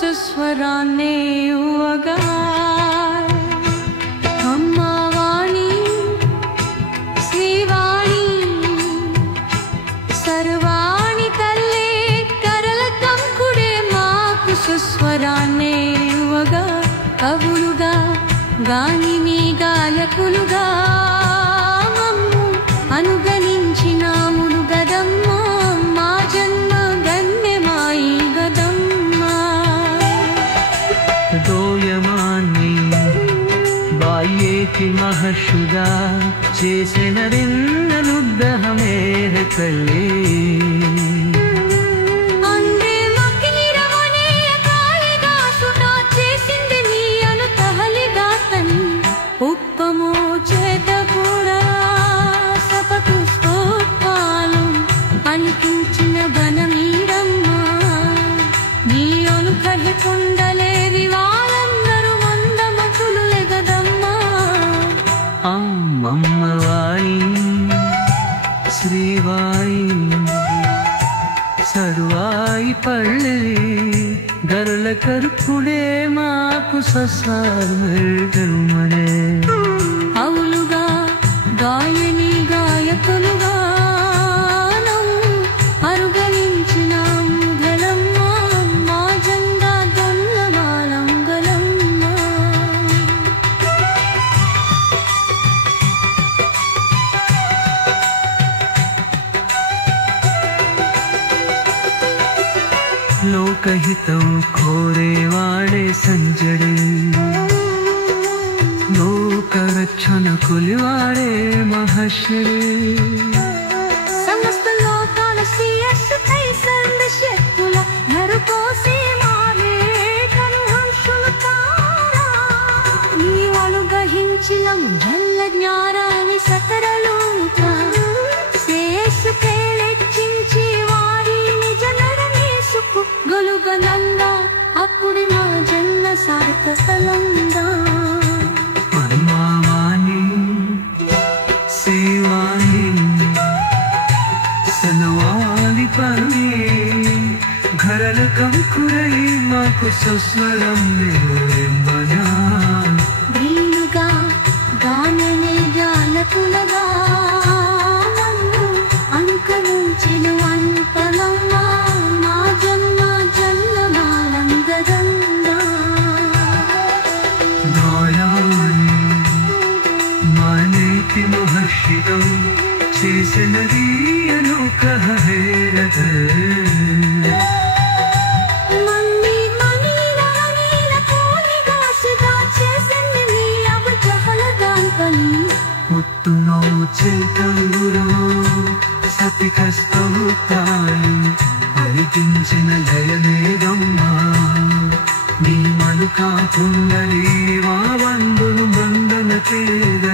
సుస్వరాన్నే యువగా అమ్మవాణి శ్రీవాణి సర్వాణి తల్లే కరల కంకుడే మాకు సుస్వరాన్నే యువగా కవులుగా గానిని గాయకులుగా మమ్ము అనుగణించినాములు గదమ్మా మా జన్మ గణ్యమాయి గదమ్మా దోయమాన్ని బాయేకి మహర్షుగా చేసిన విన్ననుగ్రహమేర తల్లి అమ్మవాణి శ్రీవాణి సర్వాయి పళ్ళి గరల కరుపుడే మాకు ససార్మనే అవులుగా గాయని గాయకులుగా అరుగలించినాము గలమ్మా మా జెండా గొల్లవాళ్ళం గలమ్మా లోకహితం కోరేవాడే సంజడే లోకరక్షణ కొలివాడే మహర్షుడే సమస్త లోకాల శ్రేయస్సుకై సందశక్తుల నరుకోసి మారే కనుహంసులు తారా నీవను గ్రహించిన జల్ల జ్ఞానాన్ని సకరలూత శ్రేయస్సుకై లెక్కించి వారి నిజ నరమేసుకు గొలుగనందా అప్పుడి మా జన్మ సార్థకలందా అమ్మవాణి శ్రీవాణి సనవాలి పని ఘరల కంకురై మాకు సుస్వరం నిలవెమ్మనా వీలుగా గాననే గానకులగా అంకరించిన అంతలమ్మా మా జన్మ జన్మమాలం గదంగా నారాయణి మానేతి మహర్షితం చేసినది అనుగ్రహేరత మన్ని మనీల మనీల కోలిగా సిదా చేసింది నీ అవు జహలదాన్ పని ముత్తునో చేతంగురో సతికస్తవుతాయి హరికించిన లయమేదమ్మా నీ మలుకా కుండలి మా వందులు బంధన పేద